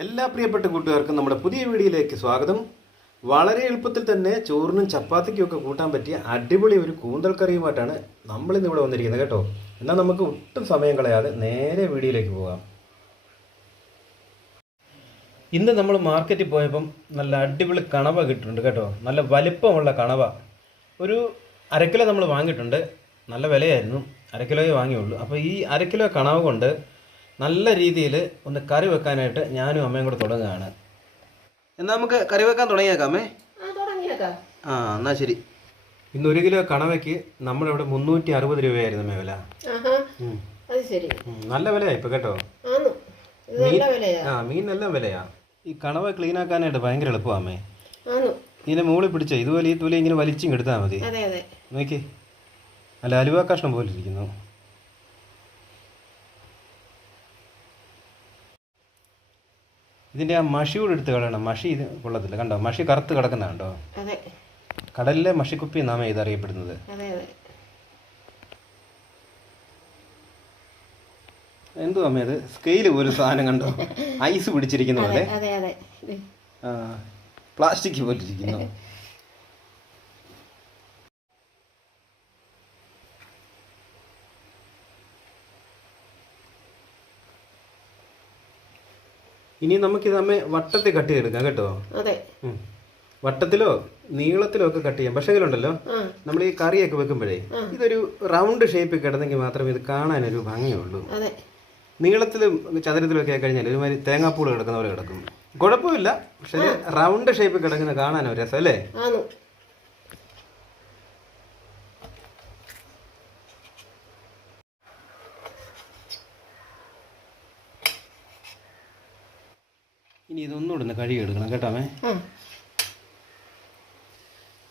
എല്ലാ പ്രിയപ്പെട്ട കൂട്ടുകാർക്കും നമ്മുടെ പുതിയ വീഡിയോയിലേക്ക് സ്വാഗതം. വളരെ എളുപ്പത്തിൽ തന്നെ ചോറിനും ചപ്പാത്തിക്കും ഒക്കെ കൂട്ടാൻ പറ്റിയ അടിപൊളി ഒരു കൂന്തൽ കറിയുമായിട്ടാണ് നമ്മളിന്ന് ഇവിടെ വന്നിരിക്കുന്നത് കേട്ടോ. എന്നാൽ നമുക്ക് ഒട്ടും സമയം കളയാതെ നേരെ വീഡിയോയിലേക്ക് പോകാം. ഇന്ന് നമ്മൾ മാർക്കറ്റിൽ പോയപ്പം നല്ല അടിപൊളി കണവ കിട്ടുന്നുണ്ട് കേട്ടോ. നല്ല വലിപ്പമുള്ള കണവ ഒരു അരക്കിലോ നമ്മൾ വാങ്ങിയിട്ടുണ്ട്. നല്ല വിലയായിരുന്നു, അരക്കിലോയെ വാങ്ങിയുള്ളൂ. അപ്പോൾ ഈ അരക്കിലോ കണവ കൊണ്ട് നല്ല രീതിയിൽ ഒന്ന് കറി വെക്കാനായിട്ട് ഞാനും അമ്മയും കൂടെ തുടങ്ങുകയാണ്. എന്നാൽ നമുക്ക് കറി വെക്കാൻ തുടങ്ങിയേക്കാമേ. ആ എന്നാൽ ശരി. ഇന്ന് 1 കിലോ കണവയ്ക്ക് നമ്മളിവിടെ 360 രൂപയായിരുന്നു അമ്മേ വില. നല്ല വിലയാ ഇപ്പൊ കേട്ടോ. മീനെല്ലാം വിലയാ. ഈ കണവ ക്ലീൻ ആക്കാനായിട്ട് ഭയങ്കര എളുപ്പമാമേ. ഇതിന്റെ മുകളിൽ പിടിച്ച ഇതുപോലെ ഈ തൊലി ഇങ്ങനെ വലിച്ചും എടുത്താൽ മതി. നോക്കി നല്ല അലുവ കഷ്ണം പോലെ ഇരിക്കുന്നു. ഇതിൻ്റെ ആ മഷി കൂടെ എടുത്ത് കളയണം. മഷി ഇത് കൊള്ളത്തില്ല, കണ്ടോ മഷി കറുത്ത് കിടക്കുന്ന കണ്ടോ. കടലിലെ മഷിക്കുപ്പി എന്നാണ് ഇതറിയപ്പെടുന്നത്. എന്തുവാ അമ്മേ അത്? സ്കെയില് പോലും സാധനം കണ്ടോ, ഐസ് പിടിച്ചിരിക്കുന്ന പോലെ, പ്ലാസ്റ്റിക് പോലെ ഇരിക്കുന്നു. ഇനി നമുക്കിത് അമ്മ വട്ടത്തിൽ കട്ട് ചെയ്തെടുക്കാം കേട്ടോ. വട്ടത്തിലോ നീളത്തിലോ ഒക്കെ കട്ട് ചെയ്യാം. പക്ഷേ ഇതിലുണ്ടല്ലോ, നമ്മൾ ഈ കറിയൊക്കെ വെക്കുമ്പോഴേ ഇതൊരു റൗണ്ട് ഷേപ്പിൽ കിടന്നെങ്കിൽ മാത്രമേ ഇത് കാണാനൊരു ഭംഗിയുള്ളൂ. നീളത്തിലും ചതുരത്തിലും ഒക്കെ കഴിഞ്ഞാൽ ഒരുമാതിരി തേങ്ങാപ്പൂള് കിടക്കുന്ന പോലെ കിടക്കും. കുഴപ്പമില്ല, പക്ഷെ റൗണ്ട് ഷേപ്പിൽ കിടക്കുന്ന കാണാനോ രസം അല്ലേ. ഇനി ഇതൊന്നുകൂടെ ഒന്ന് കഴുകി എടുക്കണം കേട്ടാമേ.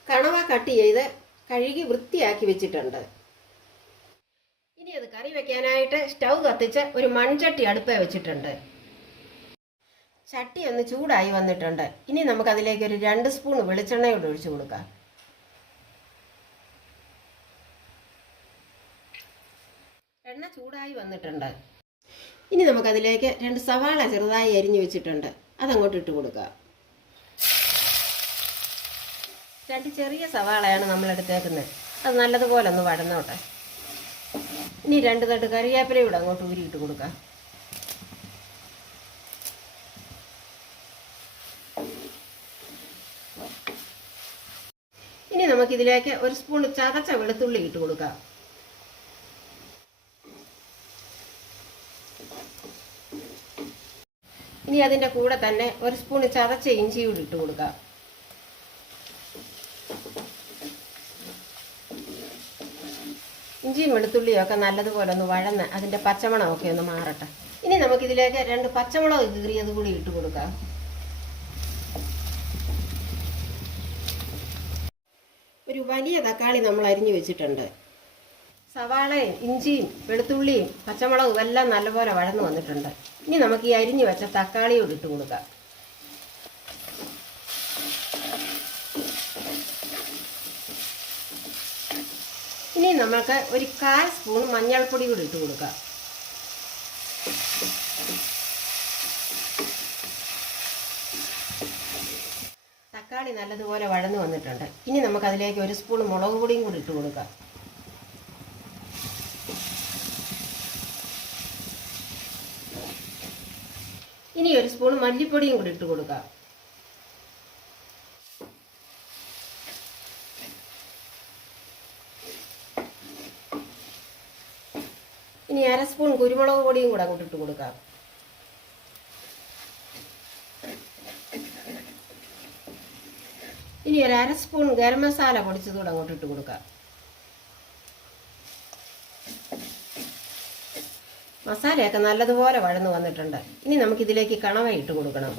കണവ കട്ട് ചെയ്ത് കഴുകി വൃത്തിയാക്കി വെച്ചിട്ടുണ്ട്. ഇനി അത് കറി വെക്കാനായിട്ട് സ്റ്റൗ കത്തിച്ച് ഒരു മൺചട്ടി അടുപ്പേ വെച്ചിട്ടുണ്ട്. ചട്ടി ഒന്ന് ചൂടായി വന്നിട്ടുണ്ട്. ഇനി നമുക്കതിലേക്ക് ഒരു 2 സ്പൂൺ വെളിച്ചെണ്ണയോട് ഒഴിച്ചു കൊടുക്കാം. എണ്ണ ചൂടായി വന്നിട്ടുണ്ട്. ഇനി നമുക്കതിലേക്ക് 2 സവാള ചെറുതായി അരിഞ്ഞു വെച്ചിട്ടുണ്ട്, അതങ്ങോട്ട് ഇട്ട് കൊടുക്കുക. 2 ചെറിയ സവാളയാണ് നമ്മൾ എടുത്തേക്കുന്നത്. അത് നല്ലതുപോലെ ഒന്ന് വഴന്നോട്ടെ. ഇനി 2 തട്ട് കറിവേപ്പില കൂടെ അങ്ങോട്ട് ഊരിയിട്ട് കൊടുക്കാം. ഇനി നമുക്കിതിലേക്ക് 1 സ്പൂൺ ചതച്ച വെളുത്തുള്ളി ഇട്ട് കൊടുക്കാം. ഇനി അതിൻ്റെ കൂടെ തന്നെ 1 സ്പൂൺ ചതച്ച ഇഞ്ചി കൂടി ഇട്ട് കൊടുക്കാം. ഇഞ്ചിയും വെളുത്തുള്ളിയും ഒക്കെ നല്ലതുപോലെ ഒന്ന് വഴന്ന് അതിൻ്റെ പച്ചമണമൊക്കെ ഒന്ന് മാറട്ടെ. ഇനി നമുക്കിതിലേക്ക് 2 പച്ചമുളക് കീറിയത് കൂടി ഇട്ട് കൊടുക്കാം. ഒരു വലിയ തക്കാളി നമ്മൾ അരിഞ്ഞു വെച്ചിട്ടുണ്ട്. സവാളയും ഇഞ്ചിയും വെളുത്തുള്ളിയും പച്ചമുളകും എല്ലാം നല്ലപോലെ വഴന്നു വന്നിട്ടുണ്ട്. ഇനി നമുക്ക് ഈ അരിഞ്ഞു വെച്ച തക്കാളിയോട് ഇട്ട് കൊടുക്കാം. ഇനി നമുക്ക് ഒരു 1/4 സ്പൂൺ മഞ്ഞൾപ്പൊടി കൂടി ഇട്ട് കൊടുക്കാം. തക്കാളി നല്ലതുപോലെ വഴന്നു വന്നിട്ടുണ്ട്. ഇനി നമുക്ക് അതിലേക്ക് 1 സ്പൂൺ മുളക് പൊടിയും കൂടി ഇട്ട് കൊടുക്കാം. ഇനി 1 സ്പൂൺ മല്ലിപ്പൊടിയും കൂടി ഇട്ട് കൊടുക്കാം. ഇനി 1/2 സ്പൂൺ കുരുമുളക് പൊടിയും കൂടെ അങ്ങോട്ട് ഇട്ട് കൊടുക്കാം. ഇനി 1/2 സ്പൂൺ ഗരം മസാല പൊടിച്ചതുകൂടെ അങ്ങോട്ട് ഇട്ട് കൊടുക്കാം. മസാലയൊക്കെ നല്ലതുപോലെ വഴന്നു വന്നിട്ടുണ്ട്. ഇനി നമുക്കിതിലേക്ക് കണവ ഇട്ട് കൊടുക്കണം.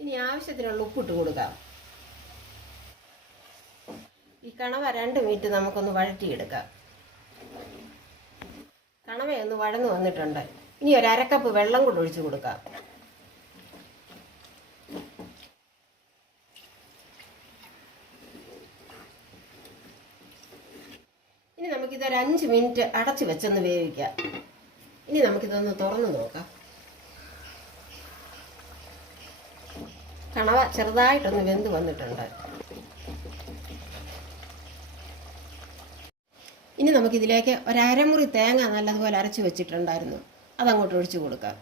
ഇനി ആവശ്യത്തിനുള്ള ഉപ്പിട്ട് കൊടുക്കാം. ഈ കണവ 2 മിനിറ്റ് നമുക്കൊന്ന് വഴറ്റിയെടുക്കാം. കണവയൊന്ന് വഴന്നു വന്നിട്ടുണ്ട്. ഇനി ഒരു അരക്കപ്പ് വെള്ളം കൂടെ ഒഴിച്ച് കൊടുക്കാം. ഇനി നമുക്കിതൊരു 5 മിനിറ്റ് അടച്ചു വെച്ചൊന്ന് വേവിക്കാം. ഇനി നമുക്കിതൊന്ന് തുറന്ന് നോക്കാം. കണവ ചെറുതായിട്ടൊന്ന് വെന്ത് വന്നിട്ടുണ്ട്. ഇനി നമുക്കിതിലേക്ക് ഒരു അരമുറി തേങ്ങ നല്ലതുപോലെ അരച്ച് വെച്ചിട്ടുണ്ടായിരുന്നു, അതങ്ങോട്ട് ഒഴിച്ചു കൊടുക്കാം.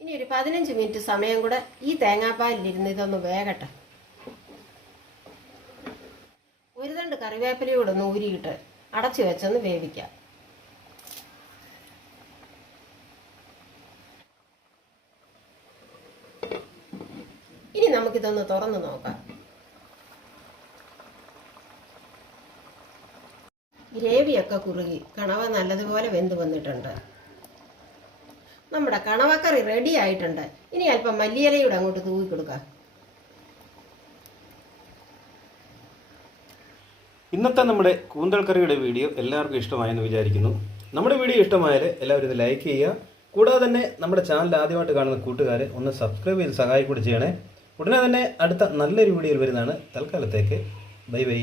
ഇനി ഒരു 15 മിനിറ്റ് സമയം കൂടെ ഈ തേങ്ങാപ്പാലിലിരുന്ന് ഇതൊന്ന് വേകട്ടെ. ഒരു തണ്ട് കറിവേപ്പിലയൂടെ ഒന്ന് ഊരിയിട്ട് അടച്ചു വെച്ചൊന്ന് വേവിക്കാം. ഇനി നമുക്കിതൊന്ന് തുറന്ന് നോക്കാം. ഗ്രേവിയൊക്കെ കുറുകി കണവ നല്ലതുപോലെ വെന്ത് വന്നിട്ടുണ്ട്. നമ്മുടെ കണവക്കറി റെഡി ആയിട്ടുണ്ട്. ഇനി അല്പം മല്ലിയിലയൂടെ അങ്ങോട്ട് തൂവി കൊടുക്കാം. ഇന്നത്തെ നമ്മുടെ കൂന്തൽ കറിയുടെ വീഡിയോ എല്ലാവർക്കും ഇഷ്ടമായെന്ന് വിചാരിക്കുന്നു. നമ്മുടെ വീഡിയോ ഇഷ്ടമായാൽ എല്ലാവരും ഇത് ലൈക്ക് ചെയ്യുക. കൂടാതെ തന്നെ നമ്മുടെ ചാനൽ ആദ്യമായിട്ട് കാണുന്ന കൂട്ടുകാർ ഒന്ന് സബ്സ്ക്രൈബ് ചെയ്ത് സഹായിക്കൂടി ചെയ്യണേ. ഉടനെ തന്നെ അടുത്ത നല്ലൊരു വീഡിയോയിൽ വരുന്നതാണ്. തൽക്കാലത്തേക്ക് ബൈ ബൈ.